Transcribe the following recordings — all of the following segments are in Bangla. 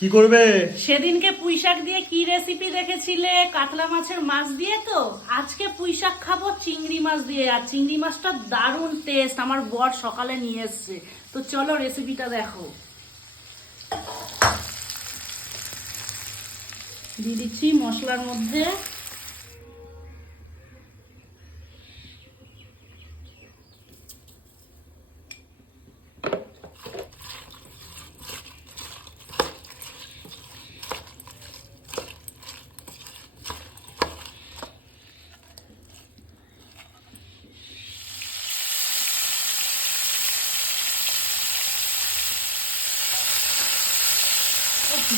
কি করবে? সেদিনকে পুঁইশাক দিয়ে কি রেসিপি দেখেছিলে? কাতলা মাছের মাছ দিয়ে। তো আজকে পুঁইশাক খাবো চিংড়ি মাছ দিয়ে। আর চিংড়ি মাছটা দারুণ টেস্ট, আমার বর সকালে নিয়ে এসছে। তো চলো রেসিপিটা দেখো। দিয়ে দিচ্ছি মশলার মধ্যে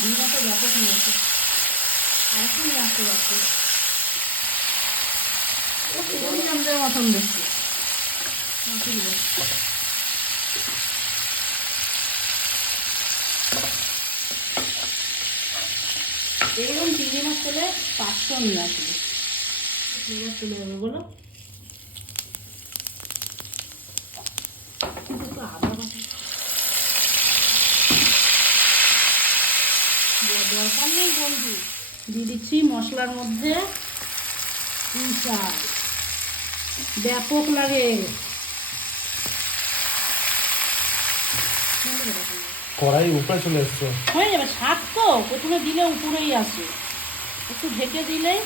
ভিড়াতে ব্যাপক নিয়েছে। আর একটু নিয়ে আসতে পারছি ও সেগুলি আমাদের মতন দেখছি। এরকম চিংড়ি মাছ চলে 500 নিয়ে আসবে, ফ্লেভার চলে যাবে বলো। কিন্তু একটু আদা বাটা দরকার নেই বন্ধু। দিয়ে দিচ্ছি মশলার মধ্যে পুঁইশাক, ব্যাপক লাগে। কড়াই উপরে চলে এসছে। হয়ে যাবে, শাক তো প্রথমে দিলে উপরেই আসে, একটু ঢেকে দিলেই।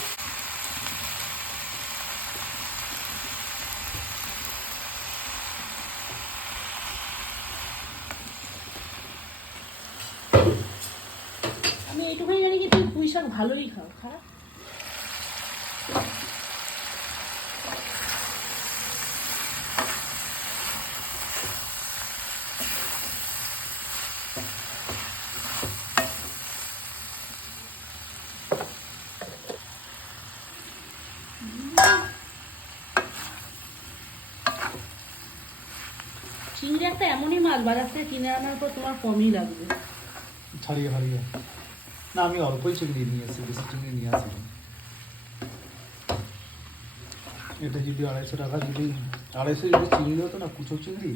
আমি এইটুকুই জানি কি তুমি পুঁই শাক ভালোই খাও, খারাপ। চিংড়ি একটা এমনই মাছ, বাজার থেকে কিনে আনার পর তোমার কমই লাগবে। ছাড়িয়ে হারিয়ে না, আমি অল্পই চিংড়ি নিয়ে এসেছি, বেশি চিংড়ি নিয়ে আসিনি। এটা যদি 250 টাকা, যদি 250 যদি চিংড়ি হতো না, কুচো চিংড়ি।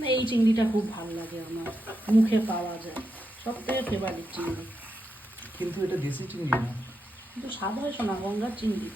না, এই চিংড়িটা খুব ভালো লাগে আমার, মুখে পাওয়া যায়, সব থেকে ফেভারিট চিংড়ি। কিন্তু এটা দেশি চিংড়ি না। কিন্তু স্বাদ হয় শোনা, গঙ্গার চিংড়ি।